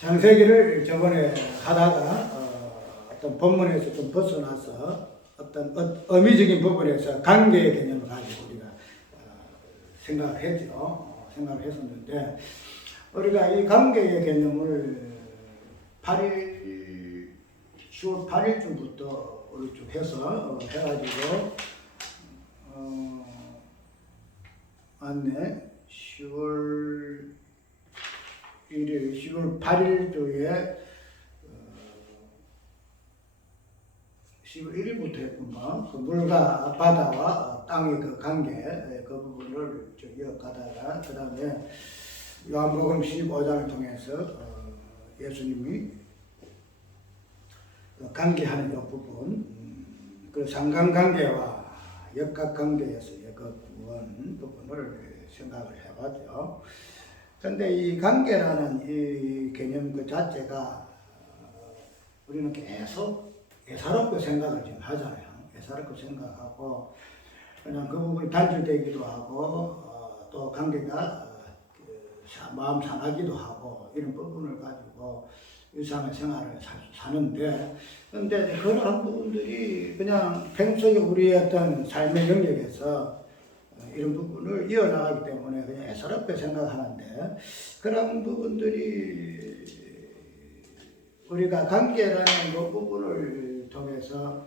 창세기를 저번에 하다가 어떤 본문에서 좀 벗어나서 어떤 의미적인 부분에서 관계의 개념을 가지고 우리가 생각을 했죠. 생각을 했었는데 우리가 이 관계의 개념을 10월 8일쯤부터 우리 쭉 해서 해가지고 맞네 10월 8일 주에 10월 1일부터 했구만. 그 물과 바다와 땅의 그 관계, 그 부분을 이어가다가, 그 다음에 요한복음 15장을 통해서 예수님이 관계하는 이 부분, 그 상관관계와 역학관계에서의 그 부분을 생각을 해봤죠. 근데 이 관계라는 이 개념 그 자체가 우리는 계속 예사롭게 생각을 지금 하잖아요. 예사롭게 생각하고 그냥 그 부분이 단절되기도 하고 또 관계가 마음 상하기도 하고 이런 부분을 가지고 일상의 생활을 사는데 근데 그런 부분들이 그냥 평소에 우리의 어떤 삶의 영역에서 이런 부분을 이어나가기 때문에 그냥 애사롭게 생각하는데 그런 부분들이 우리가 관계라는 그 부분을 통해서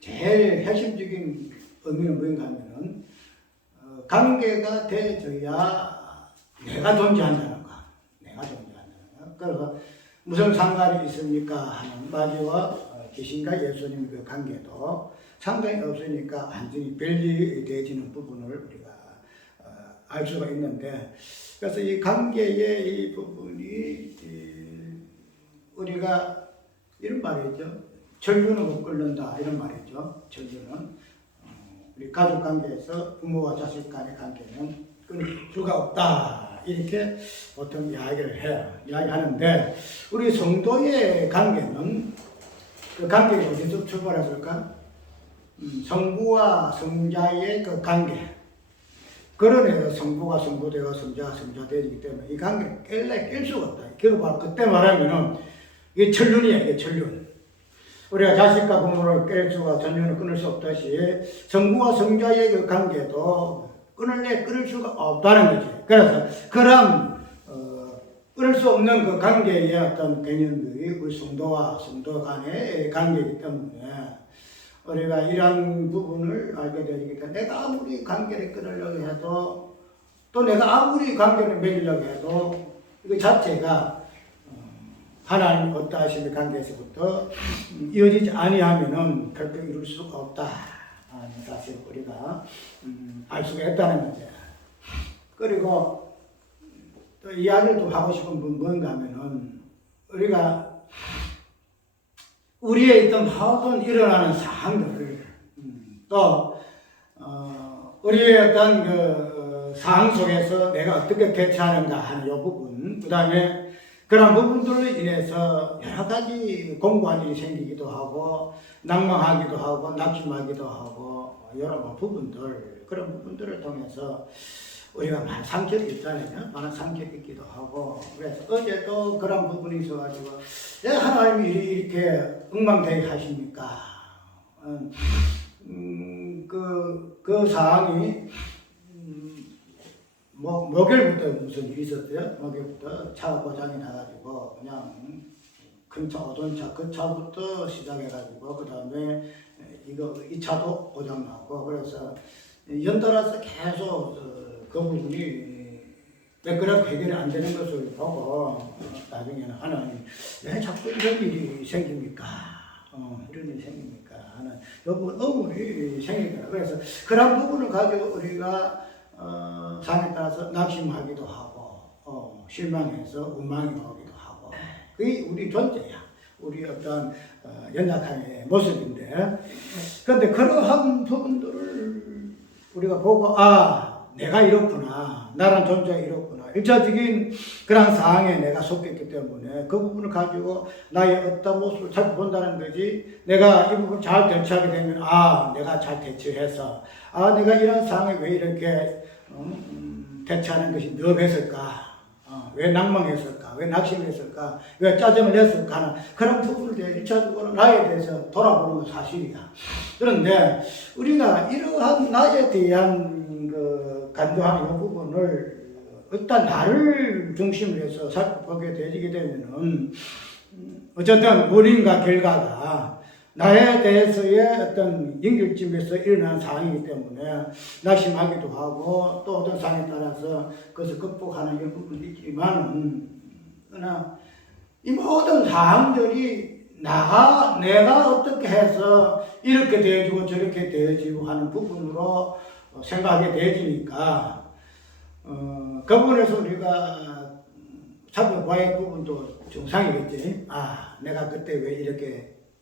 제일 핵심적인 의미는 뭔가 하면은 관계가 돼줘야 내가 존재한다는 거. 내가 존재한다는 거. 그래서 무슨 상관이 있습니까 하는 마귀와 귀신과 예수님의 그 관계도 상관이 없으니까 완전히 분리되어지는 부분을 우리가 알 수가 있는데 그래서 이 관계의 이 부분이 우리가 이런 말이죠. 전류는 못 끓는다 이런 말이죠. 전류는 우리 가족 관계에서 부모와 자식 간의 관계는 끊을 수가 없다 이렇게 보통 이야기하는데 우리 성도의 관계는 그 관계가 어디서 출발했을까? 성부와 성자의 그 관계. 그러네요. 성부가 성부되고 성자가 성자되기 때문에 이 관계를 깰 수가 없다. 그때 말하면은 이게 천륜이야, 이게 천륜. 우리가 자식과 부모를 깰 수가 전륜을 끊을 수 없듯이 성부와 성자의 그 관계도 끊을 수가 없다는 거지. 그래서 그런 끊을 수 없는 그 관계의 어떤 개념들이 우리 성도와 성도 간의 관계이기 때문에 우리가 이러한 부분을 알게 되기 때문에 내가 아무리 관계를 끊으려고 해도 또 내가 아무리 관계를 맺으려고 해도 이거 자체가 하나님 어떠하심의 관계에서부터 이어지지 아니하면은 결코 이룰 수가 없다 하는 사실 우리가 알 수가 있다는 거죠. 그리고 또 이야기를 또 하고 싶은 분 뭔가 하면은 우리가 우리의 있던 모든 일어나는 상황들을 또 우리의 어떤 그 상황 속에서 내가 어떻게 대처하는가 하는 이 부분 그 다음에 그런 부분들로 인해서 여러 가지 공고한 일이 생기기도 하고 낭망하기도 하고 낙심하기도 하고 여러 부분들 그런 부분들을 통해서 우리가 많은 상처를 있잖아요. 많은 상처를 있기도 하고 그래서 어제도 그런 부분이 있어가지고 왜 하나님이 이렇게 엉망되게 하십니까? 그 상황이 목요일부터 무슨 일이 있었어요? 목요일부터 차가 고장이 나가지고 그냥 큰 차, 어떤 차, 그 차부터 시작해가지고 그 다음에 이 차도 고장 나고 그래서 연달아서 계속 그 부분이 왜 그렇게 해결이 안 되는 것을 보고 나중에는 하나님 왜 자꾸 이런 일이 생깁니까? 이런 일이 생깁니까? 하는 부분 의문이 생깁니다. 그래서 그런 부분을 가지고 우리가 상에 따라서 낙심하기도 하고 실망해서 원망이 나오기도 하고 그게 우리 존재야. 우리 어떤 연약함의 모습인데 그런데 그러한 부분들을 우리가 보고 내가 이렇구나. 나란 존재가 이렇구나. 일차적인 그런 상황에 내가 속했기 때문에 그 부분을 가지고 나의 어떤 모습을 잘 본다는 거지. 내가 이 부분 잘 대처하게 되면 내가 잘 대처해서 내가 이런 상황에 왜 이렇게 대처하는 것이 너했을까 왜 낭망했을까? 왜 낙심했을까? 왜 짜증을 냈을까? 하는 그런 부분을 대해 1차적으로 나에 대해서 돌아보는 건 사실이야. 그런데 우리가 이러한 나에 대한 그 간주하는 이 부분을 일단 나를 중심으로 해서 살펴보게 되게 되면은 어쨌든 원인과 결과가 나에 대해서의 어떤 연결점에서 일어나는 상황이기 때문에 낙심하기도 하고 또 어떤 상황에 따라서 그것을 극복하는 이런 부분이 있지만은 그러나 이 모든 상황들이 내가 어떻게 해서 이렇게 되어지고 저렇게 되어지고 하는 부분으로 생각하게 되어지니까 그 부분에서 우리가 살펴봐야 할 부분도 정상이겠지. 내가 그때 왜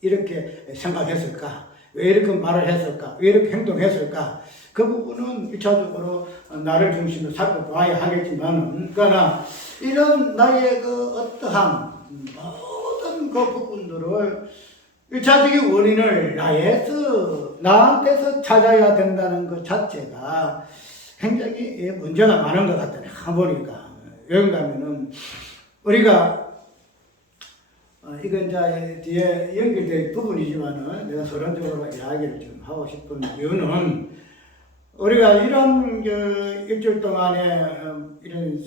이렇게 생각했을까? 왜 이렇게 말을 했을까? 왜 이렇게 행동했을까? 그 부분은 1차적으로 나를 중심으로 살펴봐야 하겠지만, 그러나 이런 나의 그 어떠한 모든 그 부분들을 1차적인 원인을 나한테서 찾아야 된다는 것 자체가 굉장히 문제가 많은 것 같다네. 보니까. 여기 가면은 우리가 이건 이제 뒤에 연결될 부분이지만은 내가 서론적으로 이야기를 좀 하고 싶은 이유는 우리가 이런 일주일 동안에 이런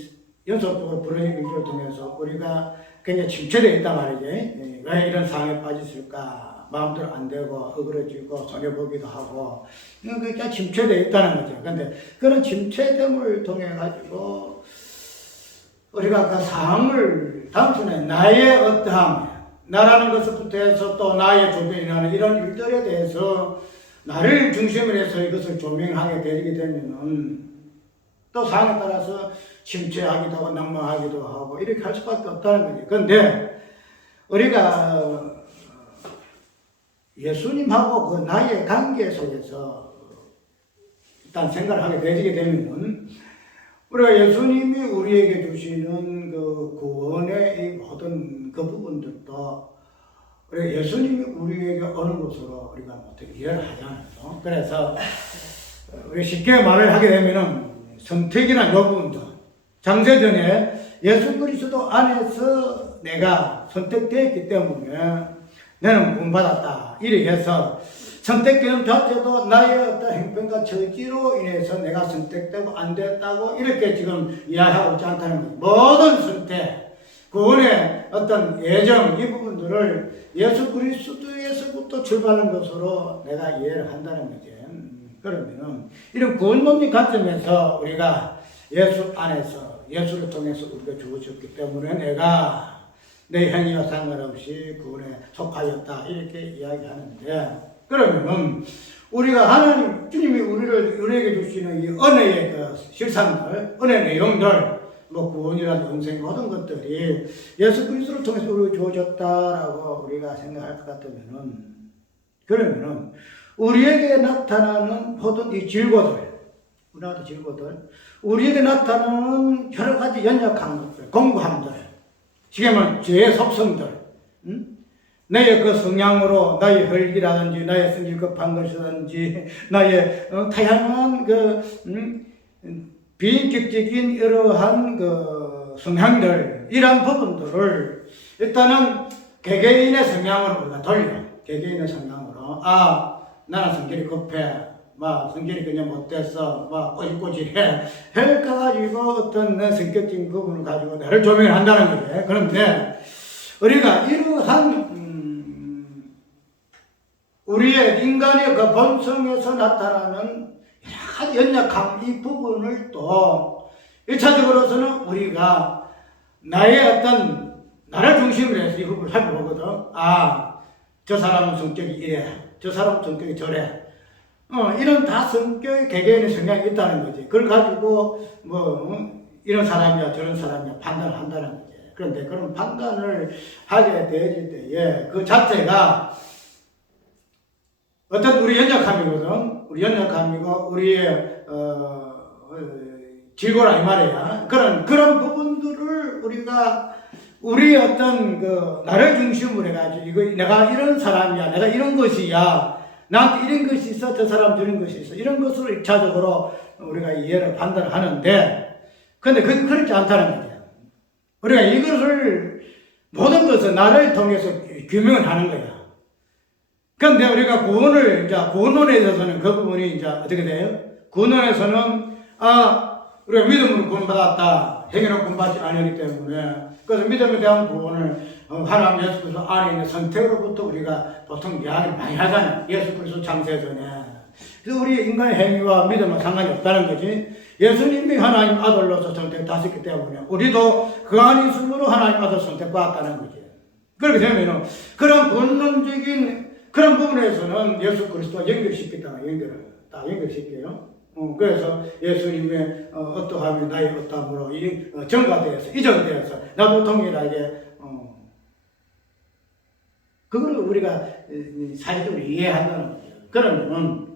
연속적으로 불어진 일주일 통해서 우리가 굉장히 침체되어 있단 말이지. 왜 이런 상황에 빠졌을까? 마음대로 안 되고 어그러지고 손해보기도 하고 그러니까 침체되어 있다는 거죠. 근데 그런 침체됨을 통해 가지고 우리가 그 상황을 단순히 나의 어떠함, 나라는 것부터 해서 또 나의 조명이 나는 이런 일들에 대해서 나를 중심으로 해서 이것을 조명하게 되게 되면은 또 상황에 따라서 침체하기도 하고 낭망하기도 하고 이렇게 할 수밖에 없다는 거지. 그런데 우리가 예수님하고 그 나의 관계 속에서 일단 생각을 하게 되게 되면은 우리가 예수님이 우리에게 주시는 그 구원의 이 모든 그 부분들도 우리가 예수님이 우리에게 어느 것으로 우리가 어떻게 이해를 하잖아요. 그래서 우리 쉽게 말을 하게 되면은 선택이나 요 부분도 장세전에 예수 그리스도 안에서 내가 선택되었기 때문에 나는 구원받았다. 이렇게 해서 선택되는 자체도 나의 어떤 행편과 처지로 인해서 내가 선택되고 안 됐다고 이렇게 지금 이야기하고 있지 않다는 거예요. 모든 선택, 구원의 어떤 예정 이 부분들을 예수 그리스도에서부터 출발하는 것으로 내가 이해를 한다는 거지. 그러면은 이런 구원론적 관점에서 우리가 예수 안에서 예수를 통해서 우리가 주어졌기 때문에 내가 내 행위와 상관없이 구원에 속하였다 이렇게 이야기하는데 그러면은 우리가 하나님 주님이 우리에게 주시는 이 은혜의 그 실상들, 은혜 내용들, 뭐 구원이라든지 영생 모든 것들이 예수 그리스도를 통해서 우리가 주어졌다라고 우리가 생각할 것 같으면은 그러면은 우리에게 나타나는 모든 이 질고들, 우리에게 나타나는 여러 가지 연약한 것들, 공고함들, 지금은 죄의 속성들, 나의 그 성향으로 나의 혈기라든지 나의 성질 급한 것이라든지 나의 다양한 그 비인격적인 이러한 그 성향들 이러한 부분들을 일단은 개개인의 성향으로 우리가 돌려 개개인의 성향으로 나는 성질이 급해 막 성질이 그냥 못됐어 막 꼬질꼬질해 해가 가지고 어떤 내 성격적인 부분을 가지고 나를 조명한다는 거지. 그런데 우리가 이러한 우리의 인간의 그 본성에서 나타나는 여러 가지 연약함 이 부분을 또 1차적으로서는 우리가 나의 어떤 나를 중심으로 해서 이 부분을 살펴보거든. 저 사람은 성격이 이래, 저 사람은 성격이 저래. 이런 다 성격의 개개인의 성향이 있다는 거지. 그걸 가지고 이런 사람이야 저런 사람이야 판단을 한다는 거지. 그런데 그런 판단을 하게 되어질 때에 그 자체가 어떤 우리 연약함이거든. 우리 연약함이고 우리의 질고라 이 말이야. 그런 부분들을 우리가 우리의 어떤 그 나를 중심으로 해가지고 내가 이런 사람이야, 내가 이런 것이야, 나한테 이런 것이 있어, 저 사람 저런 것이 있어, 이런 것으로 1차적으로 우리가 이해를 판단하는데, 근데 그렇지 않다는 거야. 우리가 이것을 모든 것을 나를 통해서 규명을 하는 거야. 그런데 우리가 구원론에 있어서는 그 부분이 이제 어떻게 돼요? 구원론에서는 우리가 믿음으로 구원받았다. 행위로 구원받지 않았기 때문에 그래서 믿음에 대한 구원을 하나님 예수 그리스도 안에 있는 선택으로부터 우리가 보통 이야기를 많이 하잖아요. 예수 그리스도 창세 전에. 그래서 우리 인간의 행위와 믿음은 상관이 없다는 거지. 예수님이 하나님 아들로서 선택하셨기 때문에 우리도 그 안에 있음으로 하나님 아들 선택받았다는 거지. 그렇게 되면 그런 본론적인 그런 부분에서는 예수 그리스도와 연결시키다가 연결시켜요. 그래서 예수님의 어떠함이 나의 어떠함으로 전가되어서 이전되어서 나도 동일하게 그걸 우리가 사실적으로 이해한다는 거죠. 그러면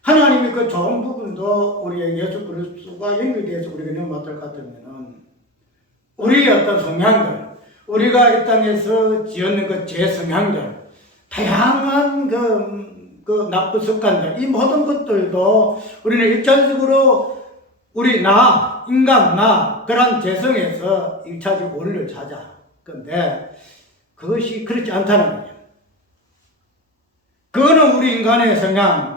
하나님의 그 좋은 부분도 우리의 예수 그리스도가 연결되어서 우리가 넘어갈 것 같으면 우리의 어떤 성향들, 우리가 이 땅에서 지었는 그 제 성향들, 다양한 그 나쁜 습관들, 이 모든 것들도 우리는 일차적으로 우리 인간 그런 재성에서 1차적 원리를 찾아. 그런데 그것이 그렇지 않다는 거죠. 그거는 우리 인간의 성향,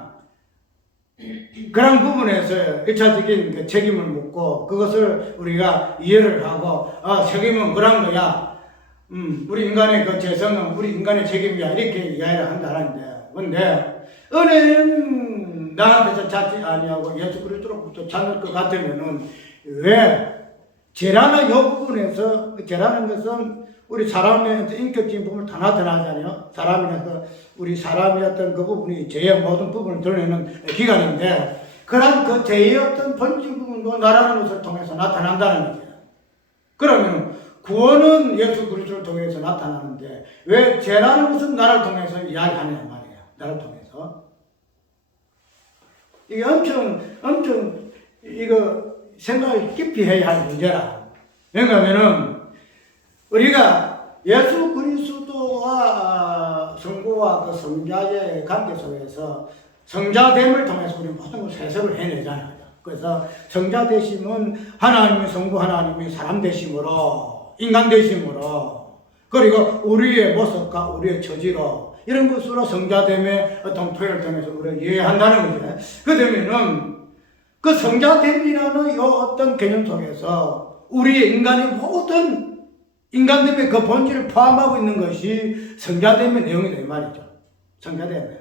그런 부분에서 1차적인 그 책임을 묻고 그것을 우리가 이해를 하고 책임은 그런 거야. 우리 인간의 그 재성은 우리 인간의 책임이야. 이렇게 이해를 한다는데 근데 은혜는 나한테서 찾지 아니하고 예수 그리스도로부터 찾을 것 같으면은 왜 죄라는 이 부분에서 죄라는 것은 우리 사람의 인격적인 부분을 다 나타나잖아요. 우리 사람의 어떤 그 부분이 죄의 모든 부분을 드러내는 기관인데 그런 그 죄의 어떤 본질 부분도 나라는 것을 통해서 나타난다는 거죠. 그러면 구원은 예수 그리스도를 통해서 나타나는데 왜 죄라는 것은 나를 통해서 이야기하냐 말이에요. 나를 통해서. 이게 엄청 이거 생각을 깊이 해야 할 문제라. 왜냐하면은 우리가 예수 그리스도와 성부와 그 성자의 관계 속에서 성자됨을 통해서 우리 모든 걸 해석을 해내잖아요. 그래서 성자 되심은 하나님의 성부, 하나님의 사람 되심으로, 인간 되심으로, 그리고 우리의 모습과 우리의 처지로 이런 것으로 성자됨의 어떤 표현을 통해서 우리가 이해한다는 거죠. 그러면은 그 성자됨이라는 이 어떤 개념 속에서 우리의 인간의 모든 인간됨의 그 본질을 포함하고 있는 것이 성자됨의 내용이다 이 말이죠. 성자됨.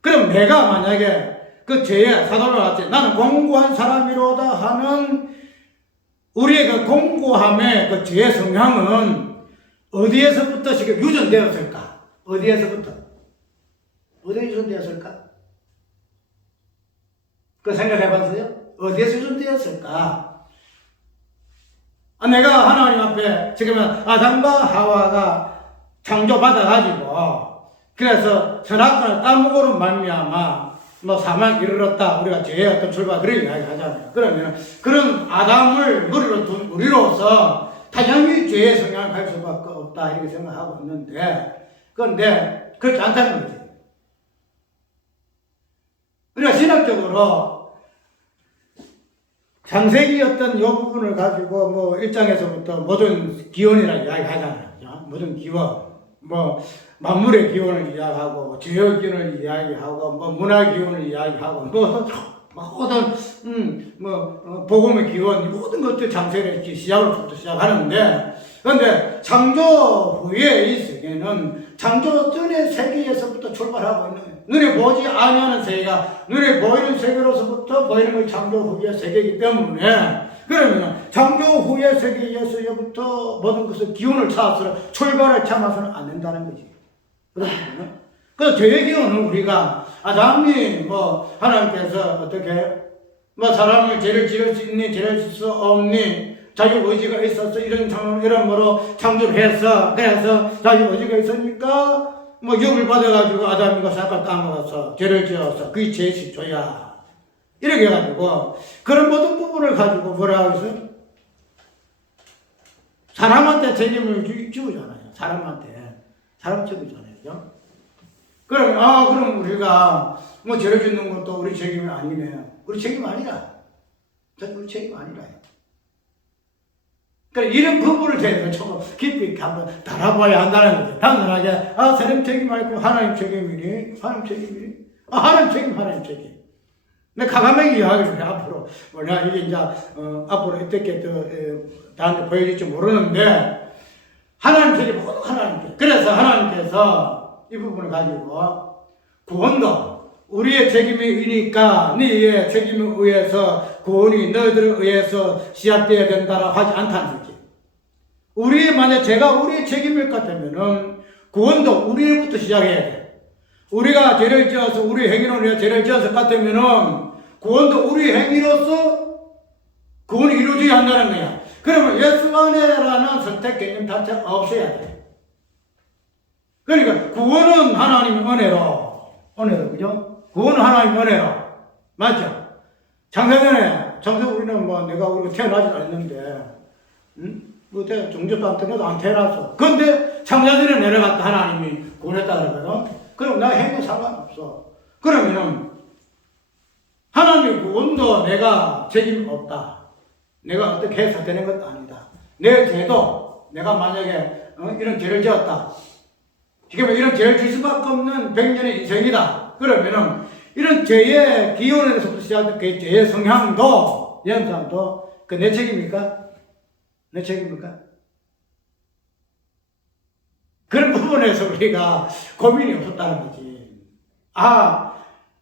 그럼 내가 만약에 그 죄의 사도를 하지 나는 공고한 사람이로다 하는 우리의 그 공고함의 그 죄의 성향은 어디에서부터 유전되었을까? 어디에서부터 유전되었을까? 그 생각해 봤어요? 어디에서 유전되었을까? 내가 하나님 앞에 지금은 아담과 하와가 창조받아가지고 그래서 선악과를 따먹으로 말미암아 사망에 이르렀다. 우리가 죄의 어떤 출발 그런 이야기 하잖아요. 그러면 그런 아담을 머리로 둔 우리로서 당연히 죄의 성향을 가질 수밖에 없다 이렇게 생각하고 있는데 그런데 그렇지 않다는 거지. 우리가 신학적으로 창세기 어떤 이 부분을 가지고 1장에서부터 모든 기원이라고 이야기하잖아요. 모든 기원, 만물의 기원을 이야기하고, 죄의 기원을 이야기하고, 문화의 기원을 이야기하고, 모든, 복음의 기원, 모든 것들 창세기 시작으로부터 시작하는데, 그런데 창조 후에 이 세계는 창조 전의 세계에서부터 출발하고 있는 거예요. 눈에 보지 아니하는 세계가 눈에 보이는 세계로서부터 보이는 걸 창조 후의 세계이기 때문에 그러면 창조 후의 세계에서부터 모든 것을 기운을 찾아서 출발을 참아서는 안 된다는 거지. 그래서 죄의 기운은 우리가 아담이 하나님께서 어떻게 사람을 죄를 지을 수 있니 죄를 지을 수 없니 자기 의지가 있어서 이러므로 창조를 했어. 그래서 자기 의지가 있으니까 욕을 받아가지고 아담이가 삭발 까먹어서 죄를 지어서 그게 죄의 시초야. 이렇게 해가지고 그런 모든 부분을 가지고 뭐라고 해서 사람한테 책임을 지우잖아요. 사람 책임이잖아요. 그죠? 그럼 우리가 죄를 짓는 것도 우리 책임이 아니네. 우리 책임 아니라. 우리 책임 아니라. 그러니까 이런 부분을 대해서 좀 깊이 있게 한번 달아봐야 한다는 거죠. 단순하게, 사람 책임 말고 하나님 책임이니? 하나님 책임이니? 하나님 책임, 하나님 책임. 근데 가감하게 이야기를 해, 앞으로. 내가 이게 이제, 앞으로 어떻게 또, 나한테 보여질지 모르는데, 하나님 책임, 모두 하나님께. 그래서 하나님께서 이 부분을 가지고, 구원도 우리의 책임이니까 너희의 책임에 의해서 구원이 너희들에 의해서 시작되어야 된다라고 하지 않다는 거지. 만약 제가 우리의 책임일 것 같으면은 구원도 우리부터 시작해야 돼. 우리가 죄를 지어서 우리 행위로 우리가 죄를 지었을 것 같으면은 구원도 우리 행위로서 구원이 이루어져야 한다는 거야. 그러면 예수 안에라는 선택 개념 자체가 없어야 돼. 그러니까 구원은 하나님의 은혜로, 그죠? 구원은 하나님의 은혜로. 맞죠? 장사전에 우리는 우리가 태어나지 않았는데, 종교도 안 태어났어. 근데 창자전에 내려갔다 하나님이 구원했다 그러거든. 그럼 나 행위 상관없어. 그러면은, 하나님의 구원도 내가 책임 없다. 내가 어떻게 해서 되는 것도 아니다. 내 죄도 내가 만약에 이런 죄를 지었다. 지금 이런 죄를 질 수밖에 없는 100년의 인생이다. 그러면은 이런 죄의 기원에서부터 시작된 그 죄의 성향도 그 내 책임입니까? 내 책임입니까? 그런 부분에서 우리가 고민이 없었다는 거지.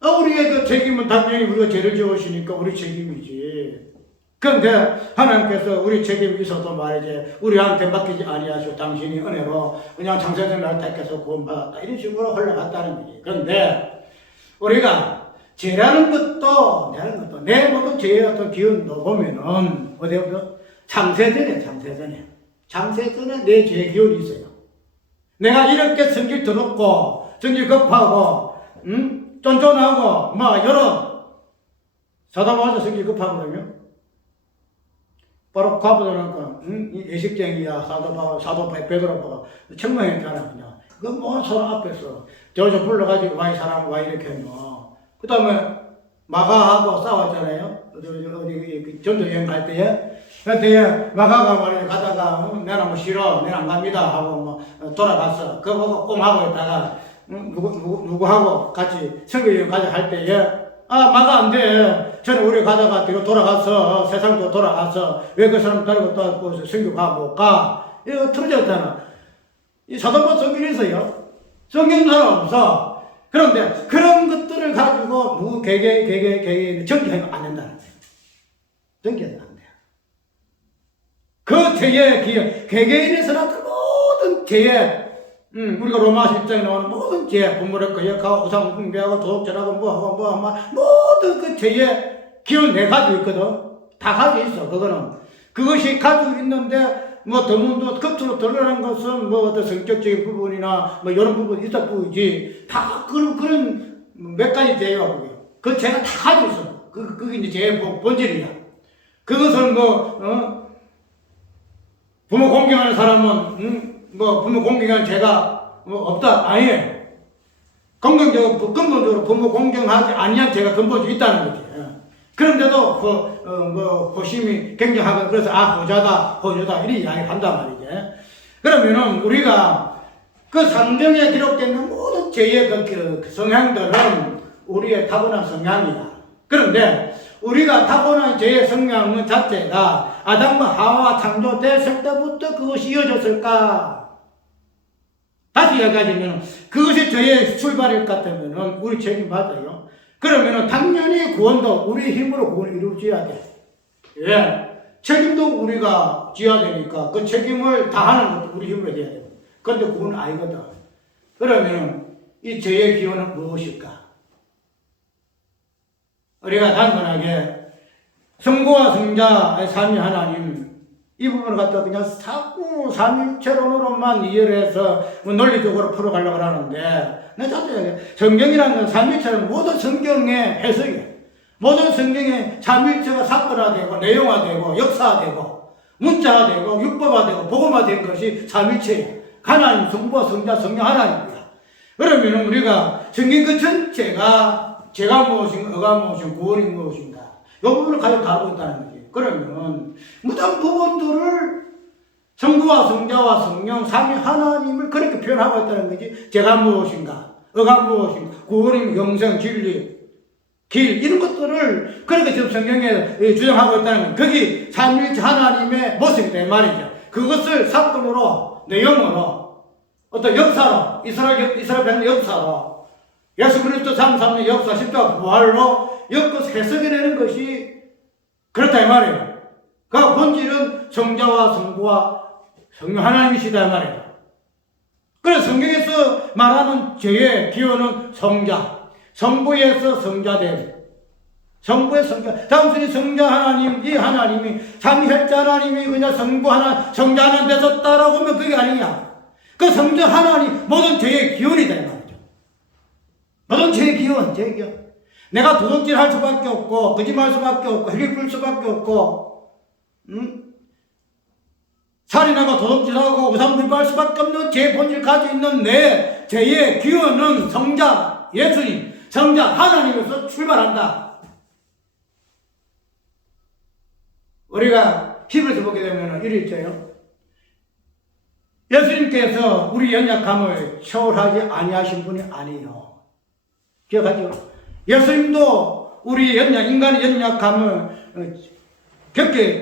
우리의 그 책임은 당연히 우리가 죄를 지으시니까 우리 책임이지. 그런데 하나님께서 우리 책임이 있어도 말이지 우리한테 맡기지 아니하시고 당신이 은혜로 그냥 장사된 날 택해서 구원받았다 이런 식으로 흘러갔다는 거지. 그런데 우리가 죄라는 것도 내 모든 죄의 어떤 기운도 보면은 어디부터 창세전에 내 죄의 기운이 있어요. 내가 이렇게 성질 더럽고 성질 급하고 쫀쫀하고 여러 사다마자 성질 급하거든요. 바로 과부들은 예식쟁이야 사도 베드로가 청명했잖아 그냥. 그 사람 앞에서 저 불러가지고 와 이 사람 와 이렇게 그 다음에 마가하고 싸웠잖아요. 어디 전도 여행 갈 때에. 그때 마가가 말이야 가다가 나는 싫어 내가 안 갑니다 하고 돌아갔어. 그거 보고 꼼하고 있다가 누구하고 같이 선교 여행 가자 할 때에 마가 안 돼. 저는 우리 가다가 뒤로 돌아가서 세상도 돌아가서 왜 그 사람 따르고 또 선교 못 가? 이거 틀어졌잖아. 이 사도바 성경이 있어요. 성경 사람 없어. 그런데 그런 것들을 가지고 누구 개개인 정기하면 안 된다는 거예요. 정기하면 안 돼요. 그 죄의 기회, 개개인에서 나타난 모든 죄의 우리가 로마서 1장에 나오는 모든 죄, 부모를 거역하고 우상 숭배하고 도둑질하고 뭐하고 모든 그 죄의 기운 내 가지고 있거든. 다 가지고 있어. 그것이 가지고 있는데 드문도 겉으로 드러나는 것은 어떤 성격적인 부분이나 이런 부분이 있을 뿐이지 다 그런 몇 가지 죄가 그 죄가 다 가지고 있어. 그게 이제 죄의 본질이야. 그것을 부모 공경하는 사람은 부모 공경하는 죄가 없다. 아니에요. 근본적으로 부모 공경하지 아니한 죄가 근본적으로 있다는 거지. 그런데도 호심이 굉장하고 그래서 호주다 이런 이야기를 한단 말이지. 그러면은 우리가 그 성경에 기록된 모든 죄의 그 성향들은 우리의 타고난 성향이야. 그런데 우리가 타고난 죄의 성향 자체가 아담과 하와 창조됐을 때부터 그것이 이어졌을까? 다시 이야기하자면 그것이 죄의 출발일 것 같으면 우리 책임 맞아요. 그러면 당연히 구원도 우리 힘으로 구원을 이루어져야 돼. 책임도 우리가 져야 되니까 그 책임을 다하는 것도 우리 힘으로 해야 돼. 그런데 구원은 아니거든. 그러면 이 죄의 기원은 무엇일까? 우리가 단순하게 성부와 성자의 삼위 하나님 이 부분을 갖다 그냥 자꾸 삼위체론으로만 이해를 해서 논리적으로 풀어가려고 하는데 내 자체가 성경이라는 건 삼위체는 모든 성경의 해석이에요. 모든 성경의 삼위체가 사건화되고 내용화되고 역사화되고 문자화되고 율법화되고 복음화된 것이 삼위체예요. 하나님, 성부와 성자, 성령 하나님입니다. 그러면 우리가 성경 그 전체가 죄가 무엇인가, 의가 무엇인가, 구원이 무엇인가 이 부분을 가지고 다루고 있다는 거지. 그러면 모든 부분들을 성부와 성자와 성령 삼위 하나님을 그렇게 표현하고 있다는 거지. 제가 무엇인가, 의가 무엇인가, 구원임, 영생, 진리, 길 이런 것들을 그렇게 지금 성경에 주장하고 있다는 거예요. 거기 삼위일체 하나님의 모습이다 말이죠. 그것을 사건으로, 내용으로, 어떤 역사로, 이스라엘 백성의 역사로, 예수 그리스도 33년 역사, 십자가 부활로 엮어서 해석해내는 것이 그렇다 이 말이에요. 그 본질은 성자와 성부와 성령 하나님이시다 이 말이에요. 그래서 성경에서 말하는 죄의 기원은 성자, 성부에서 성자됨, 성부의 성자, 단순히 성자 하나님, 이 하나님이 삼위일체 하나님이 그냥 성부 하나, 성자 하나 되셨다라고 하면 그게 아니냐. 그 성자 하나님 모든 죄의 기원이다 이 말이죠. 모든 죄의 기원, 죄의 기원. 내가 도둑질할 수밖에 없고, 거짓말할 수밖에 없고, 헬기 풀 수밖에 없고, 살인하고 도둑질하고 우상불배할 수밖에 없는 죄의 본질 가지고 있는 내 죄의 기원은 성자 예수님, 성자 하나님에서 출발한다. 우리가 히브리서 보게 되면 이리 있어요. 예수님께서 우리 연약함을 초월하지 아니하신 분이 아니에요. 기억하죠? 예수님도 우리 인간의 연약함을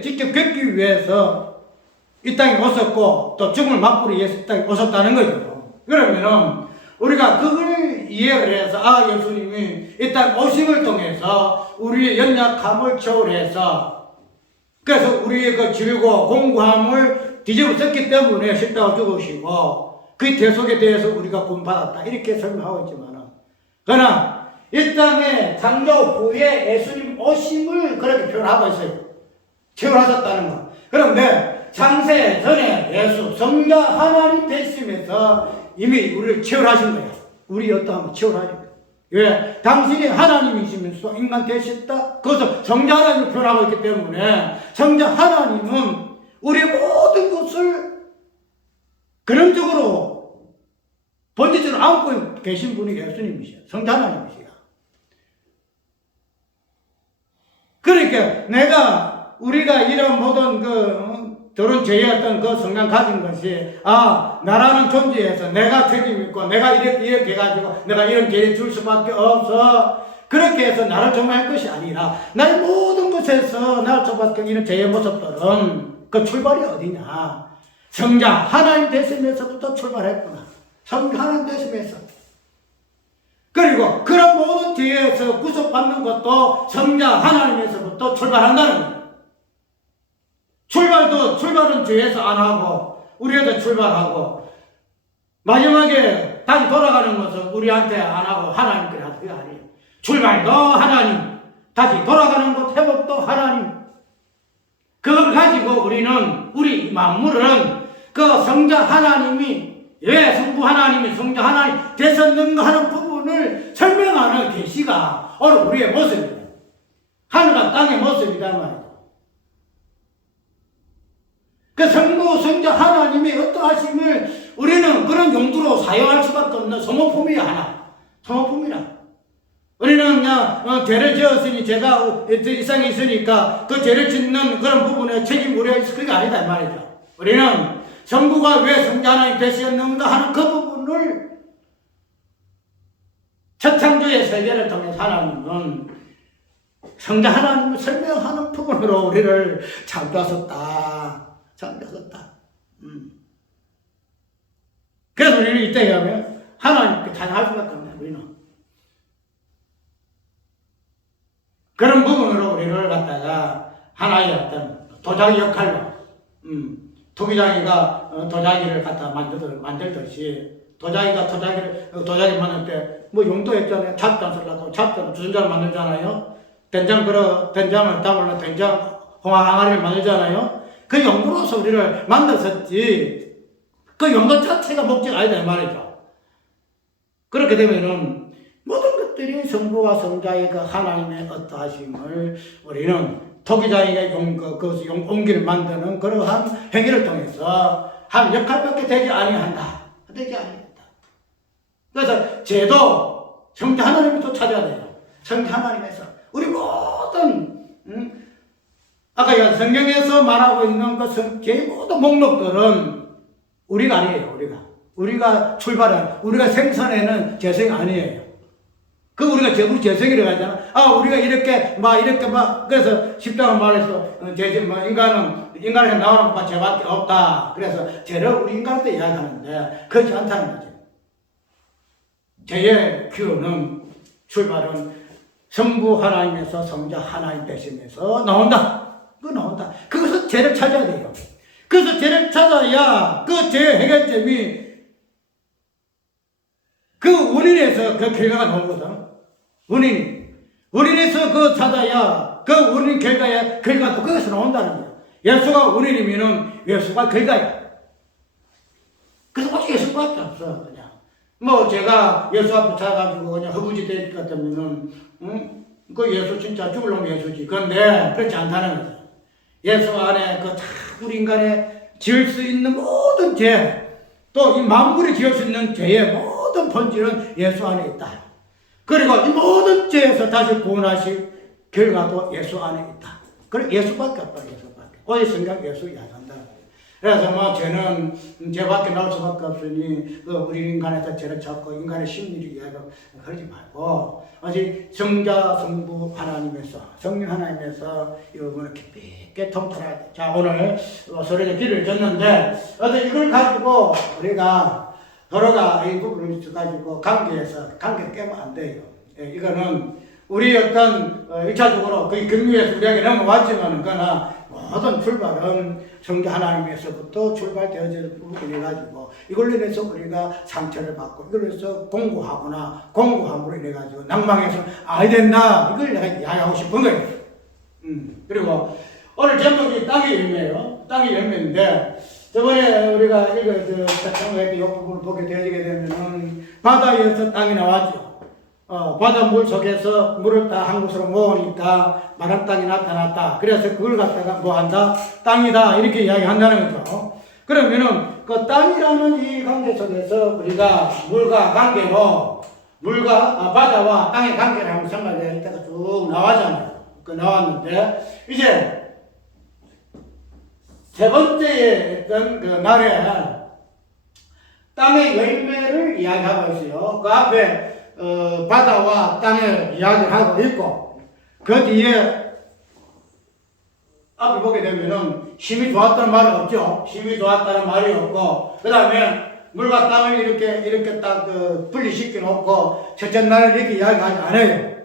직접 겪기 위해서 이 땅에 오셨고 또 죽음을 맛보기 위해서 이 땅에 오셨다는 거죠. 그러면은 우리가 그걸 이해를 해서 예수님이 이 땅 오심을 통해서 우리의 연약함을 초월해서 그래서 우리의 그 질고 공고함을 뒤집어 썼기 때문에 십자가 죽으시고 그 대속에 대해서 우리가 구원받았다 이렇게 설명하고 있지만은 그러나 이 땅에 창조 후에 예수님 오심을 그렇게 표현하고 있어요. 채워하셨다는 거. 그런데 창세 전에 예수 성자 하나님 되시면서 이미 우리를 채워하신 거예요. 우리 어떠하면 채워하신 거예요. 왜? 당신이 하나님이시면서 인간 되셨다. 그것을 성자 하나님을 표현하고 있기 때문에 성자 하나님은 우리의 모든 것을 근원적으로 본질적으로 안고 계신 분이 예수님이시요. 성자 하나님이시요. 그러니까 우리가 이런 모든 저런 죄의 어떤 그 성향 가진 것이 나라는 존재에서 내가 책임 있고 내가 이렇게 해가지고 내가 이런 죄를 줄 수밖에 없어 그렇게 해서 나를 정할 것이 아니라 나의 모든 것에서 나를 좁아서 이런 죄의 모습들은 그 출발이 어디냐. 성자 하나님 되시면서부터 출발했구나. 성자 하나님 되시면서. 그리고 그런 모든 죄에서 구속받는 것도 성자 하나님에서부터 출발한다는 거예요. 출발은 죄에서 안 하고 우리에서 출발하고 마지막에 다시 돌아가는 것은 우리한테 안 하고 하나님께 하는 게 아니에요. 출발도 하나님, 다시 돌아가는 것 회복도 하나님. 그걸 가지고 우리 만물은 그 성자 하나님이 왜 성부 하나님이 성자 하나님 되셨는가 하는 부분을 설명하는 계시가 오늘 우리의 모습입니다. 하늘과 땅의 모습이란 말이에요. 그 성부, 성자 하나님의 어떠하심을 우리는 그런 용도로 사용할 수밖에 없는 소모품이야, 하나. 소모품이라. 우리는 그냥 죄를 지었으니 제가 이 세상에 있으니까 그 죄를 짓는 그런 부분에 책임 우리가 있을 그게 아니다, 이 말이죠. 우리는 성부가 왜 성자 하나님 되셨는가 하는 그 부분을 첫 창조의 세계를 통해서 하나님은 성자 하나님을 설명하는 부분으로 우리를 창조하셨다. 그래서 우리는 이때 가면 하나님께 찬양할 수밖에 없네, 우리는. 그런 부분으로 우리를 갖다가 하나의 어떤 도자기 역할로, 토기장이가 도자기를 갖다 만들듯이, 도자기 만들 때, 용도 있잖아요. 잣단 쓰려고, 잣단 주전자를 만들잖아요. 된장을 담으려 된장, 홍합항아리를 만들잖아요. 그 용도로서 우리를 만들었지, 그 용도 자체가 목적 아니다, 이 말이죠. 그렇게 되면은, 모든 것들이 성부와 성자의 그 하나님의 어떠하심을 우리는 토기장이가 옹기를 만드는 그러한 행위를 통해서 한 역할밖에 되지 아니한다. 되지 아니한다. 그래서 죄도 성자 하나님부터 찾아야 돼요. 성자 하나님에서 우리 모든 아까 성경에서 말하고 있는 그 제 모든 목록들은 우리가 아니에요. 우리가 출발한, 우리가 생산해는 재성이 아니에요. 그 우리가 우리 재성이라고 하잖아. 우리가 이렇게 그래서 십자가 말해서 인간에서 나오는 것 죄밖에 없다. 그래서 죄를 우리 인간한테 이야기하는데 그렇지 않다는 거죠. 죄의 기원은 출발은 성부 하나님에서 성자 하나님 되시면서 나온다. 그것은 죄를 찾아야 돼요. 그래서 죄를 찾아야 그 죄의 해결점이 그 원인에서 그 결과가 나오거든. 원인에서 그 찾아야 그 원인 결과도 거기서 나온다는 거야. 예수가 원인이면은 예수가 결과야. 그래서 오직 예수밖에 없어. 그냥 제가 예수 앞에 차가지고 그냥 허구지 될 것 같으면은 그 예수 진짜 죽을놈 예수지. 그런데 그렇지 않다는 거죠. 예수 안에 우리 인간에 지을 수 있는 모든 죄, 또 이 만물이 지을 수 있는 죄의 모든 본질은 예수 안에 있다. 그리고 이 모든 죄에서 다시 구원하실 결과도 예수 안에 있다. 그래 예수밖에 없다. 오직 성경 예수 이야기한다. 그래서 죄는 죄밖에 나올 수밖에 없으니 우리 인간에서 죄를 찾고 인간의 심리를 이야기하고 그러지 말고 오직 성자 성부 하나님에서 성령 하나님에서 이거는 깊게 통찰해야 돼. 자, 오늘 서로에게 길을 줬는데 이걸 가지고 우리가 서로가 이 부분을 가지고 관계 깨면 안 돼요. 이거는 우리 어떤 1차적으로 거의 경륜에서 우리에게 넘어왔지만 그러나 모든 출발은 성자 하나님에서부터 출발되어지는 부분이 가지고 이걸로 인해서 우리가 상처를 받고 이걸로 인해서 공고함으로 인해 가지고 낭망해서 아야 된다. 이걸 내가 이야기하고 싶은 거예요. 그리고 오늘 제목이 땅의 열매예요. 땅의 열매인데 저번에 우리가 이거 이 부분을 보게 되게 되면은 바다에서 땅이 나왔죠. 바닷물 속에서 물을 다 한 곳으로 모으니까 마른 땅이 나타났다. 그래서 그걸 갖다가 뭐한다? 땅이다. 이렇게 이야기한다는 거죠. 그러면은 그 땅이라는 이 관계 속에서 우리가 물과 관계로 바다와 땅의 관계를 한번 생각해 이따가 쭉 나왔잖아요. 나왔는데 이제 세 번째의 어떤 그 날에 땅의 열매를 이야기하고 있어요. 그 앞에 바다와 땅을 이야기를 하고 있고 그 뒤에 앞을 보게 되면은 힘이 좋았다는 말은 없죠. 힘이 좋았다는 말이 없고 그 다음에 물과 땅을 이렇게 딱 분리시켜 놓고 첫째 날을 이렇게 이야기하지 않아요.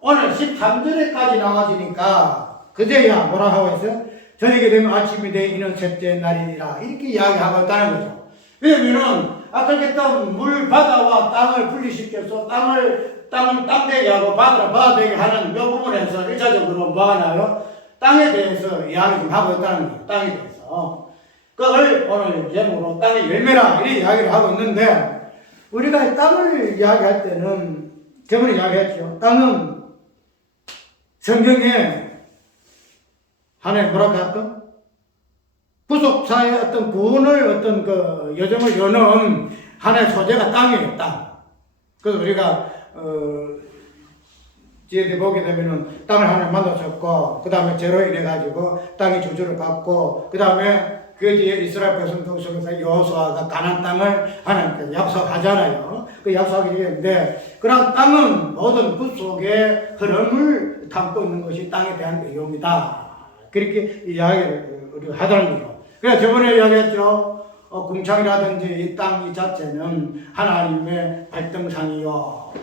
오늘 13절에까지 나와지니까 그제야 뭐라 하고 있어요? 저녁이 되면 아침이 되어 이는 셋째 날이니라 이렇게 이야기하고 있다는 거죠. 왜냐면은 아까 했던 바다와 땅을 분리시켜서 땅을 땅되게 하고 바다를 바다되게 하는 이 부분에서 1차적으로 뭐가 나요? 땅에 대해서 이야기 좀 하고 있다는 거예요. 땅에 대해서. 그걸 오늘 제목으로 땅의 열매라 이렇게 이야기를 하고 있는데 우리가 땅을 이야기할 때는 저번에 이야기했죠. 땅은 성경에 하나의 뭐라고 할까? 구속사의 어떤 구원을 어떤 그 여정을 여는 하나의 소재가 땅이에요, 땅. 그래서 우리가, 뒤에 보게 되면은 땅을 하나 만나셨고, 그 다음에 죄로 인해가지고 땅의 저주를 받고, 그 다음에 그 뒤에 이스라엘 백성들 속에서 여호수아가 가나안 땅을 하나님께 약속하잖아요. 그 약속하게 되는데, 그런 땅은 모든 구속의 흐름을 담고 있는 것이 땅에 대한 내용이다. 그렇게 이야기를 하더라는 거죠. 그래서 저번에 이야기했죠. 궁창이라든지 이 땅 이 자체는 하나님의 발등상이요.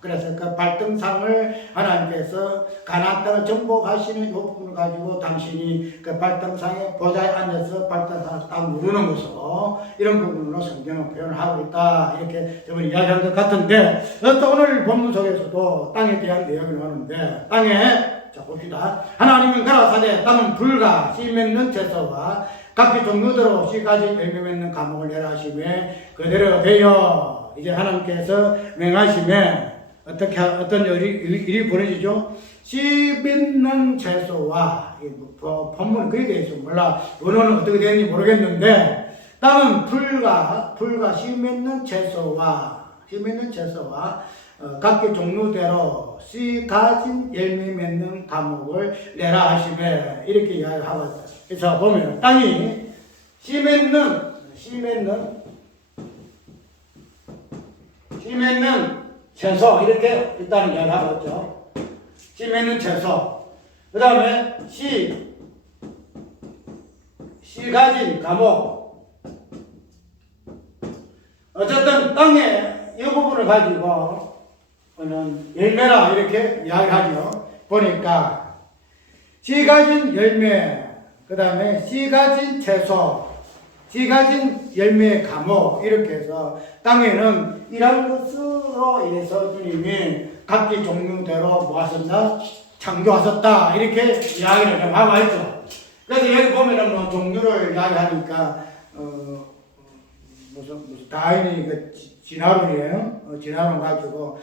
그래서 그 발등상을 하나님께서 가나안 땅을 정복하시는 이 부분을 가지고 당신이 그 발등상의 보좌에 앉아서 발등상을 딱 누르는 것으로 이런 부분으로 성경은 표현을 하고 있다. 이렇게 저번에 이야기한 것 같은데 또 오늘 본문 속에서도 땅에 대한 내용이 나오는데 땅에 자 봅시다. 하나님은 가라사대 땅은 불과 씨 맺는 채소와 각기 종류대로 씨까지 열매 맺는 과목을 내라 하시매 그대로 되어 이제 하나님께서 명하시매 어떤 일이 벌어지죠? 씨 맺는 채소와 본문은 그렇게 되어 있어. 몰라 원어는 어떻게 되는지 모르겠는데 땅은 불과 씨 맺는 채소와 각기 종류대로 씨 가진 열매 맺는 과목을 내라 하시매 이렇게 이야기하고 있어요. 그래서 보면 땅이 씨 맺는 채소 이렇게 일단 이야기하고 있죠. 씨 맺는 채소. 그 다음에 씨 가진 과목. 어쨌든 땅에 이 부분을 가지고 열매라 이렇게 이야기하죠. 보니까 씨 가진 열매, 그 다음에 씨 가진 채소, 씨 가진 열매 과목 이렇게 해서 땅에는 이런 것으로 인해서 주님이 각기 종류대로 뭐하셨나? 창조하셨다 이렇게 이야기를 좀 하고 있죠. 그래서 여기 보면은 뭐 종류를 이야기하니까 무슨 다인이 그 진화론이에요. 진화론 가지고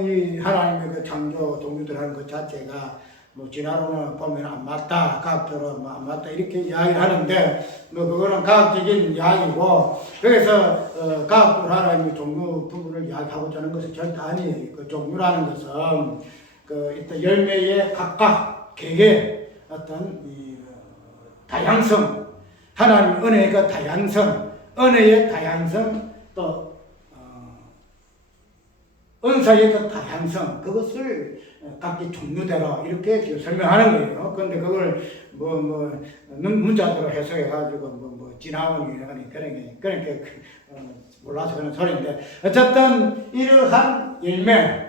이 하나님의 그 창조 동류들 하는 것 자체가 뭐 진화론을 보면 안 맞다, 과학적으로 뭐 안 맞다 이렇게 이야기를 하는데 뭐 그거는 과학적인 이야기고 그래서 과학적으로 하나님의 종류 부분을 이야기하고자 하는 것은 절대 아니에요. 그 종류라는 것은 그 일단 열매의 각각 개개 어떤 이 다양성, 하나님 은혜의 그 다양성, 은혜의 다양성 또 은사의 그 다양성 그것을 각기 종류대로 이렇게 설명하는 거예요. 그런데 그걸 문자대로 해석해 가지고 지나오는 그러니까 몰라서 그런 소리인데 어쨌든 이러한 열매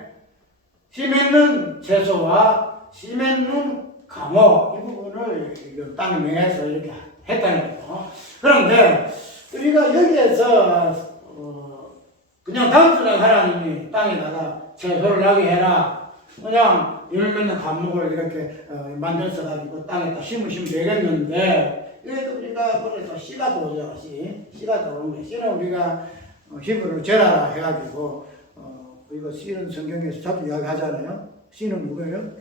씨 맺는 채소와 씨 맺는 과목 이 부분을 땅에 명해서 이렇게 했다는 거예요. 그런데 우리가 여기에서 그냥 단순한 하나님이 땅에다가 채소를 나게 해라. 그냥 열매는 과목을 이렇게 만들어서 가지고 땅에다 심으시면 되겠는데 이것도 우리가 그래서 씨가 도죠. 씨가 도는 거예요. 씨는 우리가 히브리로 제라라 해가지고 이거 씨는 성경에서 자주 이야기하잖아요. 씨는 누구예요?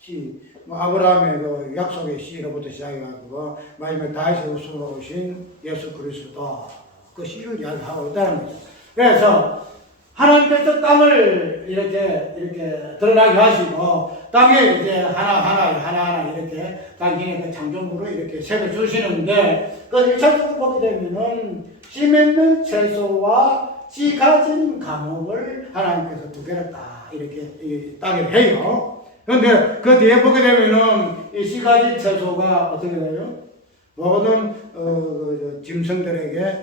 씨. 아브라함의 그 약속의 씨로부터 시작해가지고 마지막에 다윗의 후손으로 오신 예수 그리스도 그 씨를 이야기하고 있다는 거죠. 그래서 하나님께서 땅을 이렇게 드러나게 하시고 땅에 이제 하나하나 이렇게 당신의 그 창조물을 이렇게 새겨 주시는데 그 1차적으로 보게 되면은 씨 맺는 채소와 씨 가진 과목을 하나님께서 두 개를 딱 이렇게 땅에 해요. 그런데 그 뒤에 보게 되면은 이 씨 가진 채소가 어떻게 돼요? 모든 짐승들에게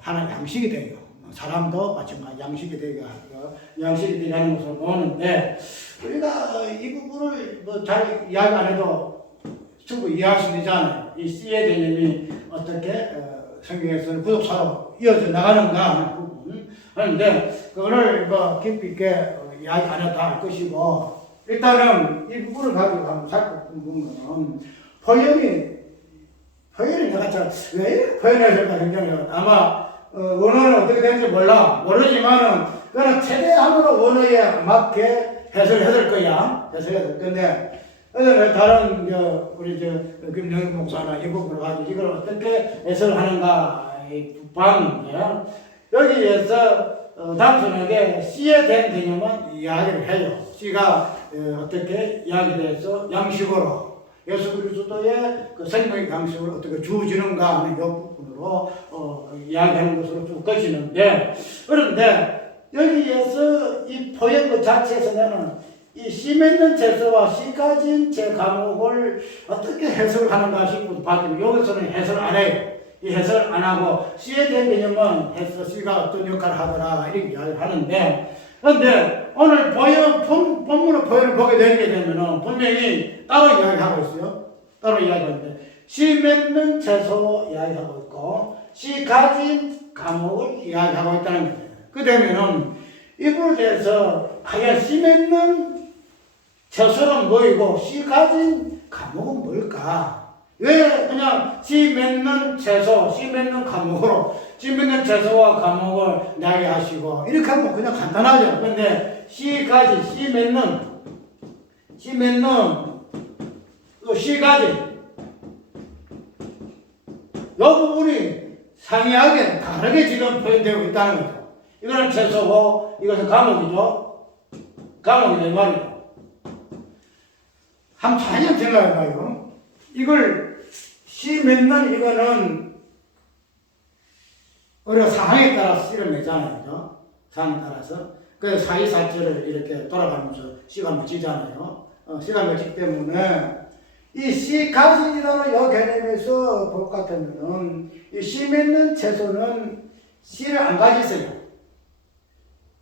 하나 양식이 돼요. 사람도 마찬가지 양식이 되게 하는 것을 보는데 우리가 이 부분을 잘 이야기 안 해도 충분히 이해할 수 있잖아요. 이 씨의 개념이 어떻게 성경에서는 구속사로 이어져 나가는가 하는 부분. 그런데 그거를 깊이 있게 이야기 안 해도 알 것이고 일단은 이 부분을 가지고 한번 살펴보면 표현이 내가 왜 표현해야 될까 굉장히 아마 원어는 어떻게 되는지 모르지만은 그거는 최대한으로 원어에 맞게 해석해야 될 거야. 해석해야 될 건데 다른 우리 김영희 목사나 이 부분을 가지고 이걸 어떻게 해석을 하는가 봤는데 여기에서 단순하게 씨에 대한 개념은 이야기를 해요. 씨가 어떻게 이야기돼서 양식으로 예수 그리스도의 그 생명의 양식을 어떻게 주어지는가 하는 이 부분으로 이야기하는 것으로 쭉 꺼지는데 그런데 여기에서 이 포역 그 자체에서는 이 씨 맺는 채소와 씨 가진 제 과목을 어떻게 해석을 하는가 싶어서 봤더니 여기서는 해석을 안 해요. 이 해석을 안 하고 씨에 대한 개념은 씨가 어떤 역할을 하더라 이렇게 이야기를 하는데 그런데 오늘 본문의 표현을 보게 되게 되면은 분명히 따로 이야기하고 있어요. 따로 이야기하는데 씨 맺는 채소 이야기하고 있고 씨 가진 과목을 이야기하고 있다는 거예요. 그 되면은 이부에 대해서 과연 씨 맺는 채소는 뭐이고 씨 가진 과목은 뭘까? 왜 그냥 씨 맺는 채소, 씨 맺는 과목으로 씨 맺는 채소와 과목을 이야기하시고 이렇게 하면 그냥 간단하죠. 근데 씨 가진, 씨 맺는 또 씨 가진 이 부분이 상이하게 다르게 지금 표현되고 있다는 거죠. 이거는 채소고 이것은 과목이죠. 감옥이다 이 말이에요. 한번 잘 생각해봐요. 이걸 시 맺는 이거는 우리가 상황에 따라서 시를 내잖아요. 그죠? 상황에 따라서. 그래서 사이사절을 이렇게 돌아가면서 시가 맺히잖아요. 시가 맺히기 때문에 이 시 가진이라는 이 개념에서 볼 것 같으면은 이 시 맺는 채소는 씨를 안 가졌어요.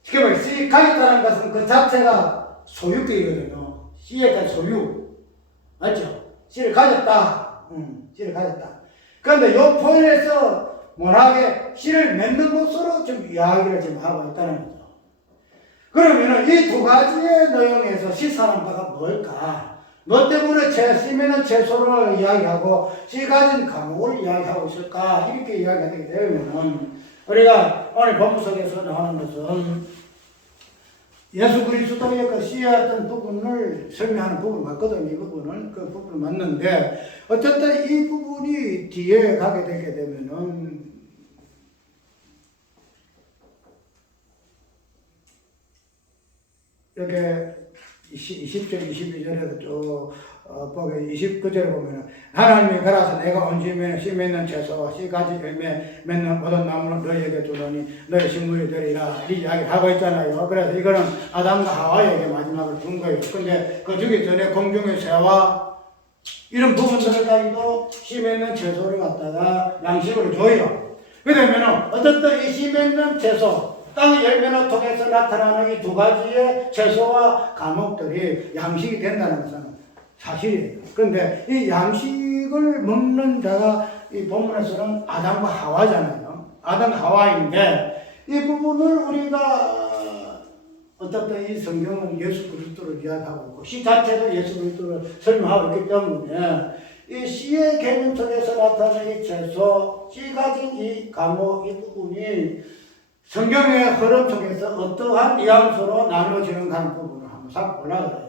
쉽게 말해 씨 가졌다는 것은 그 자체가 소유격이거든요. 씨에 대한 소유. 맞죠? 씨를 가졌다. 씨를 가졌다. 그런데 이 포인트에서 워낙에 씨를 맺는 것으로 좀 이야기를 지금 하고 있다는 거죠. 그러면은 이 두 가지의 내용에서 시사하는 바가 뭘까? 뭐 때문에 씨 맺는 채소를 이야기하고 씨 가진 과목을 이야기하고 있을까? 이렇게 이야기하게 되면은 우리가 오늘 본문 속에서 나오는 것은 예수 그리스도의 그 씨의 어떤 부분을 설명하는 부분 맞거든요. 이 부분은 그 부분 맞는데 어쨌든 이 부분이 뒤에 가게 되게 되면은 이렇게 20절, 22절에도 쭉 보게 29절에 보면은 하나님이 가라서 내가 온 집에 씨 맺는 채소와 씨 가지 열매 맺는 모든 나무는 너희에게 주노니 너희 식물이 되리라 이 이야기를 하고 있잖아요. 그래서 이거는 아담과 하와에게 마지막을 준 거예요. 근데 그 주기 전에 공중의 새와 이런 부분들까지도 씨 맺는 채소를 갖다가 양식으로 줘요. 그러면은 어쨌든 이 씨 맺는 채소 땅의 열매를 통해서 나타나는 이 두 가지의 채소와 과목들이 양식이 된다는 것은 사실이에요. 그런데 이 양식을 먹는 자가 이 본문에서는 아담과 하와잖아요. 아담 하와인데 이 부분을 우리가 어쨌든 이 성경은 예수 그리스도를 이야기하고 있고 시 자체도 예수 그리스도를 설명하고 있기 때문에 이 씨의 개념 속에서 나타나는 이 채소, 씨 가진 이 과목, 이 부분이 성경의 흐름 속에서 어떠한 뉘앙스로 나누어지는가 부분을 한번 살펴보려고 해요.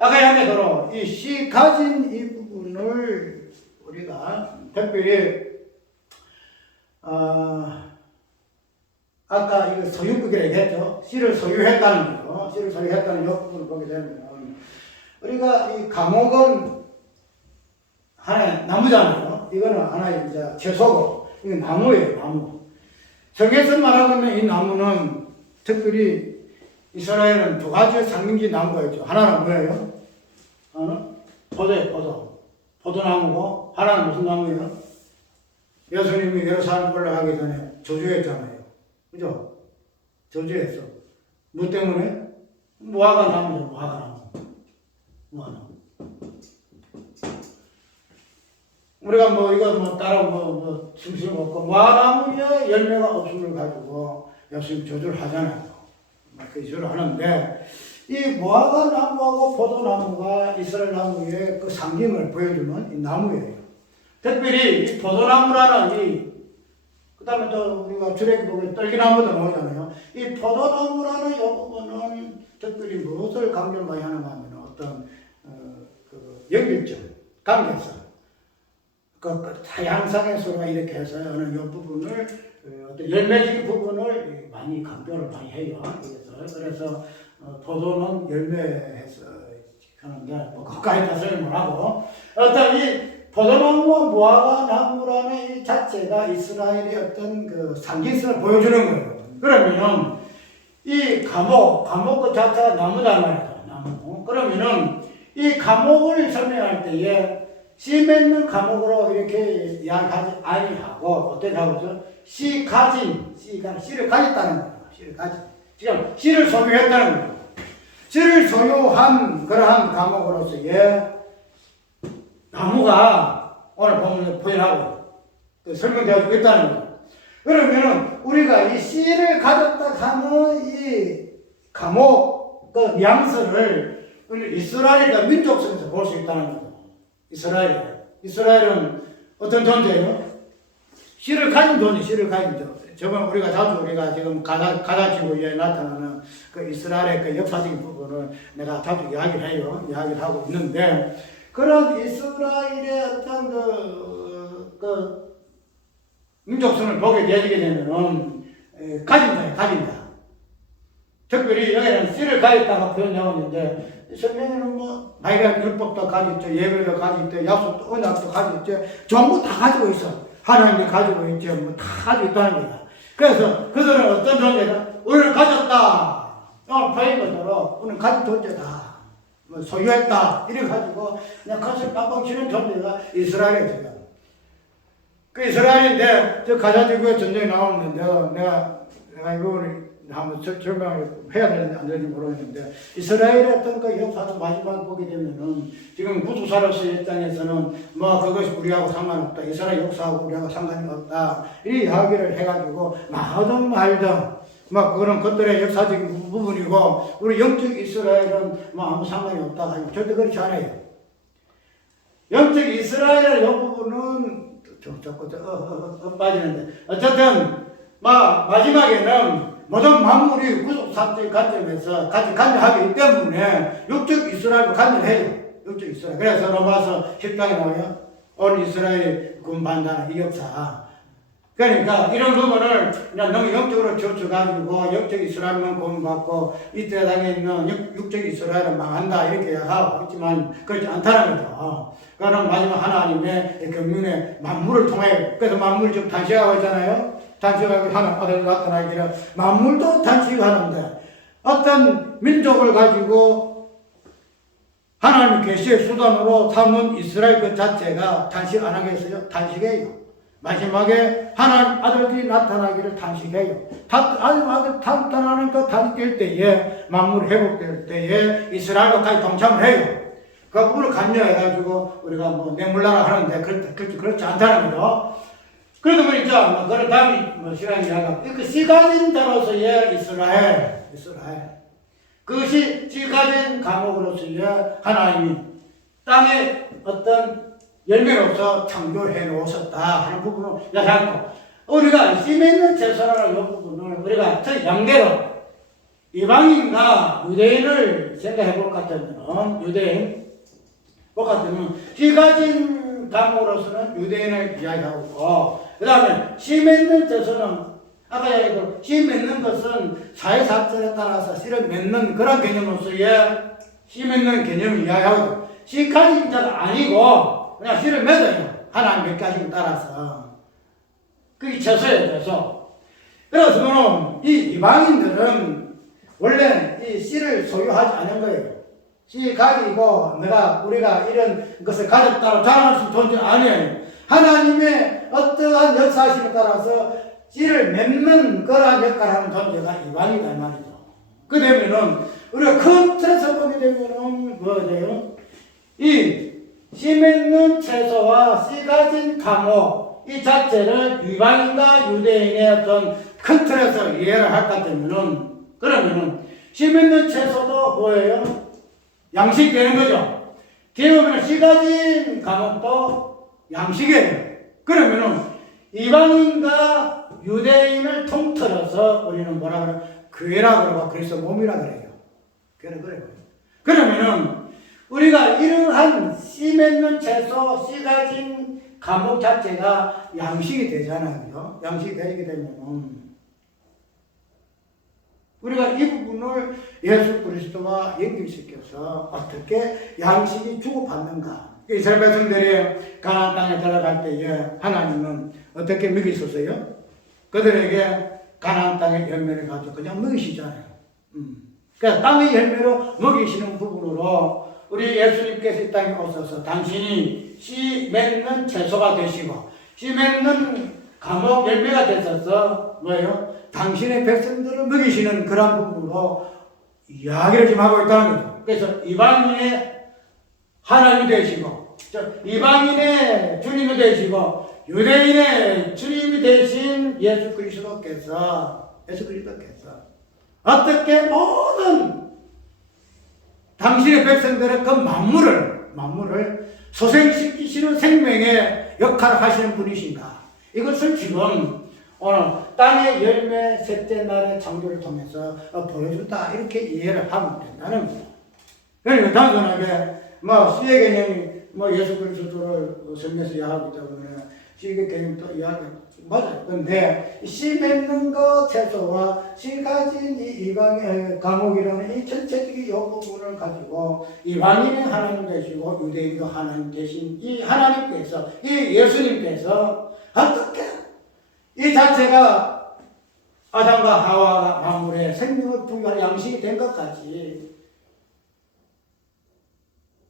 아까 얘기대로 이 씨 가진 이 부분을 우리가 특별히 아까 이거 소유격이라고 얘기했죠. 씨를 소유했다는 거, 씨를 소유했다는 이 부분을 보게 되면 우리가 이 과목은 하나의 나무잖아요. 이거는 하나의 이제 채소고 이건 나무예요, 나무. 성경에서 말하고 있는 이 나무는 특별히 이스라엘은 두 가지의 상징지 나무가 있죠. 하나는 뭐예요? 하나는 포도예요, 포도. 포도나무고, 하나는 무슨 나무예요? 예수님이 예루살렘 올라가기 전에 저주했잖아요. 그죠? 저주했어. 뭐 때문에? 무화과 나무죠, 무화과 나무. 무화과 나무. 우리가 뭐 이거 뭐 따로 뭐 숨쉬는 거 없고 무화과나무에 열매가 없음을 가지고 예수님 저주를 하잖아요. 그 저주를 하는데 이 무화과나무하고 포도나무가 이스라엘 나무의 그 상징을 보여주는 이 나무예요. 특별히 이 포도나무라는 그 다음에 또 우리가 출애굽기 보면 떨기나무도 나오잖아요. 이 포도나무라는 이 부분은 특별히 무엇을 강조를 많이 하는가 하면 어떤 그 연결점, 관계성. 그 타양상의 소리가 이렇게 해서 하는 이 부분을 어떤 열매적인 부분을 많이 강조를 많이 해요. 그래서 포도는 열매해서 하는데 뭐 그까지 다 설명을 하고 어떤 이 포도나무와 무화과나무라는 이 자체가 이스라엘의 어떤 그 상징성을 보여주는 거예요. 그러면은 이 과목 그 자체가 나무잖아요. 나무. 그러면은 이 과목을 설명할 때에 씨 맺는 과목으로 이렇게 이야기하지 아니하고 어떻게 하고 씨 가진, 씨를 가졌다는 거예요. 씨를 가진. 지금 씨를 소유했다는 거예요. 씨를 소유한 그러한 과목으로서의 나무가 오늘 본문에 표현하고 설명되어 있다는 거예요. 그러면은 우리가 이 씨를 가졌다 하는 이 과목, 그 뉘앙스를 이스라엘과 민족 속에서 볼 수 있다는 거예요. 이스라엘은 어떤 존재예요? 씨를 가진 존재, 씨를 가진 존재. 저번 우리가 지금 가다지구에 나타나는 그 이스라엘의 그 역사적인 부분을 내가 자주 이야기를 해요. 이야기를 하고 있는데, 그런 이스라엘의 어떤 그 민족성을 보게 되게 되면은, 가진다. 특별히 여기는 씨를 가졌다가 표현하고 있는데 성경에는 뭐 나이가 율법도 가졌죠, 예배도 가졌죠, 약속도 언약도 가졌죠, 전부 다 가지고 있어. 하나님이 가지고 있죠. 뭐 다 가지고 있다는 거야. 그래서 그들은 어떤 존재다? 우리를 가졌다. 파인 것처럼 우리는 가진 존재다. 뭐 소유했다. 이래가지고 그냥 가슴 빵빵 치는 존재가 이스라엘이에요. 그 이스라엘인데 저 가자지구에 전쟁이 나오는데 내가 이거를 한번 설명을 해야 되는지 안 되는지 모르겠는데 이스라엘의 어떤 그 역사도 마지막 보게 되면은 지금 구두사로서의 입장에서는 뭐 그것이 우리하고 상관없다. 이스라엘 역사하고 우리하고 상관이 없다. 이 이야기를 해가지고 나하든 말든 뭐 그거는 그들의 역사적인 부분이고 우리 영적 이스라엘은 뭐 아무 상관이 없다. 절대 그렇지 않아요. 영적 이스라엘의 이 부분은 자꾸 빠지는데 어쨌든 마지막에는 모든 만물이 구속사적인 관점에서 같이 관여하기 때문에 육적 이스라엘도 관여해요. 육적 이스라엘. 그래서 로마서 10장에 나와요. 온 이스라엘이 군반다는 이 역사. 그러니까 이런 부분을 그냥 너무 영적으로 젖혀가지고 영적 이스라엘만 구원받고 이때 당에 있는 육적 이스라엘은 망한다 이렇게 하고 있지만 그렇지 않다는 거죠. 그럼 마지막 하나님의 경륜의 만물을 통해 그래서 만물이 좀 단식하고 있잖아요. 단식하고 하나님 아들이 나타나기를 만물도 단식하는데 어떤 민족을 가지고 하나님 계시의 수단으로 삼은 이스라엘 그 자체가 단식 안 하겠어요? 단식해요. 마지막에 하나님 아들들이 나타나기를 단식해요. 하나님 아들 나타나는 그 단식될 때에 만물이 회복될 때에 이스라엘과 같이 동참을 해요. 그 부분을 간여해가지고 우리가 뭐 내물나라 하는데 그렇지 않다는 거죠. 그러다 보니까 그런 다음 시간에 나가 그 씨가진 자로서의 이스라엘 그것이 씨가진 감옥으로서의 하나님이 땅에 어떤 열매로서 창조해 놓으셨다 하는 부분을 이야기하고 우리가 씨 맺는 제사라는 이 부분을 우리가 양대로 이방인과 유대인을 생각해 볼 것 같으면 유대인 씨 가진 감으로서는 유대인을 이야기하고 그 다음에 씨 맺는 제사는 아까 얘기했던 씨 맺는 것은 사회사건에 따라서 씨를 맺는 그런 개념으로서의 씨 맺는 개념을 이야기하고 씨 가진 자가 아니고 그냥 씨를 맺어요. 하나님 몇 가지를 따라서. 그게 제사예요, 제사. 그래서 이 이방인들은 원래 이 씨를 소유하지 않은 거예요. 씨 가지고 우리가 이런 것을 가졌다고 자랑할 수 있는 존재는 아니에요. 하나님의 어떠한 역사심에 따라서 씨를 맺는 그러한 역할을 하는 존재가 이방이다 말이죠. 그 되면은 우리가 큰 틀에서 보게 되면은 뭐예요? 이 씨 맺는 채소와 씨 가진 감옥 이 자체를 이방인과 유대인의 어떤 큰 틀에서 이해를 할 것 같으면은 그러면은 씨 맺는 채소도 뭐예요? 양식되는 거죠. 기업은 씨 가진 감옥도 양식이에요. 그러면은 이방인과 유대인을 통틀어서 우리는 뭐라 그래요? 교회라 그러고 그리스도 몸이라 그래요. 교회는 그래요. 그러면은 우리가 이러한 씨 맺는 채소, 씨 가진 감옥 자체가 양식이 되잖아요. 양식이 되게 되면 우리가 이 부분을 예수 그리스도와 연결시켜서 어떻게 양식이 주고받는가. 이스라엘 백성들이 가나안 땅에 들어갈 때에 하나님은 어떻게 먹이셨어요? 그들에게 가나안 땅의 열매를 가지고 그냥 먹이시잖아요. 그러니까 땅의 열매로 먹이시는 부분으로 우리 예수님께서 이 땅에 오셔서 당신이 씨 맺는 채소가 되시고 씨 맺는 감옥 열매가 되셔서 뭐예요? 당신의 백성들을 먹이시는 그런 부분으로 이야기를 지금 하고 있다는 거죠. 그래서 이방인의 하나님이 되시고 이방인의 주님이 되시고 유대인의 주님이 되신 예수 그리스도께서 어떻게 모든 당신의 백성들의 그 만물을 소생시키시는 생명의 역할을 하시는 분이신가. 이것을 지금 오늘 땅의 열매 셋째 날의 창조를 통해서 보여준다. 이렇게 이해를 하면 된다는 거죠. 그러니까 단순하게 씨의 개념이 예수 그리스도를 설명해서 이야기하기 때문에 시계 개념도 이야기 맞아요. 근데 씨 맺는 거 채소와 씨 가진 이 이방의 과목이라는 이 전체적인 요 부분을 가지고 이방인은 하나님 되시고 유대인도 하나님 되신 이 하나님께서 이 예수님께서 어떻게 이 자체가 아담과 하와가 만물에 생명을 부여할 양식이 된 것까지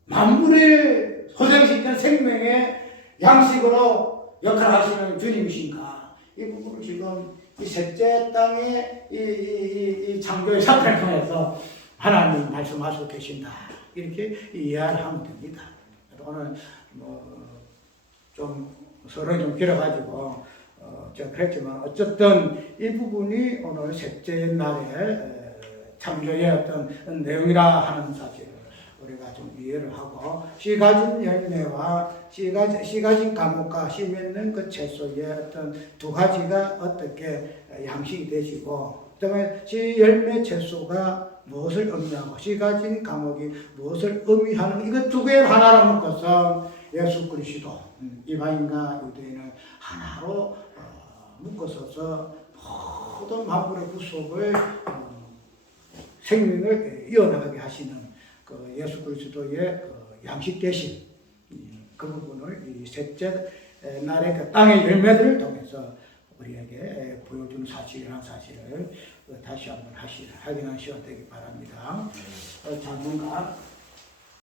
만물을 소생시키는 생명의 양식으로 역할하시는 주님이신가? 이 부분을 지금 이 셋째 땅의 이 창조의 사건을 통해서 하나님 말씀하시고 계신다. 이렇게 이해를 하면 됩니다. 오늘 좀 서로 좀 길어가지고 제가 그랬지만 어쨌든 이 부분이 오늘 셋째 날에 창조의 어떤 내용이라 하는 사실을 우리가 좀 이해를 하고 씨 가진 열매와 씨 가진 과목과 씨 맺는 그 채소의 어떤 두 가지가 어떻게 양식이 되시고 그다음에 씨 열매 채소가 무엇을 의미하고 씨 가진 과목이 무엇을 의미하는 이것 두 개를 하나로 묶어서 예수 그리스도 이방인과 유대인을 하나로 묶어서서 모든 만물의 구속을 생명을 이어나가게 하시는 그 예수 그리스도의 그 양식 되신 그 부분을 이 셋째 날의 그 땅의 열매들을 통해서 우리에게 보여주는 사실이라는 사실을 다시 한번 확인하셔야 되기 바랍니다. 자문가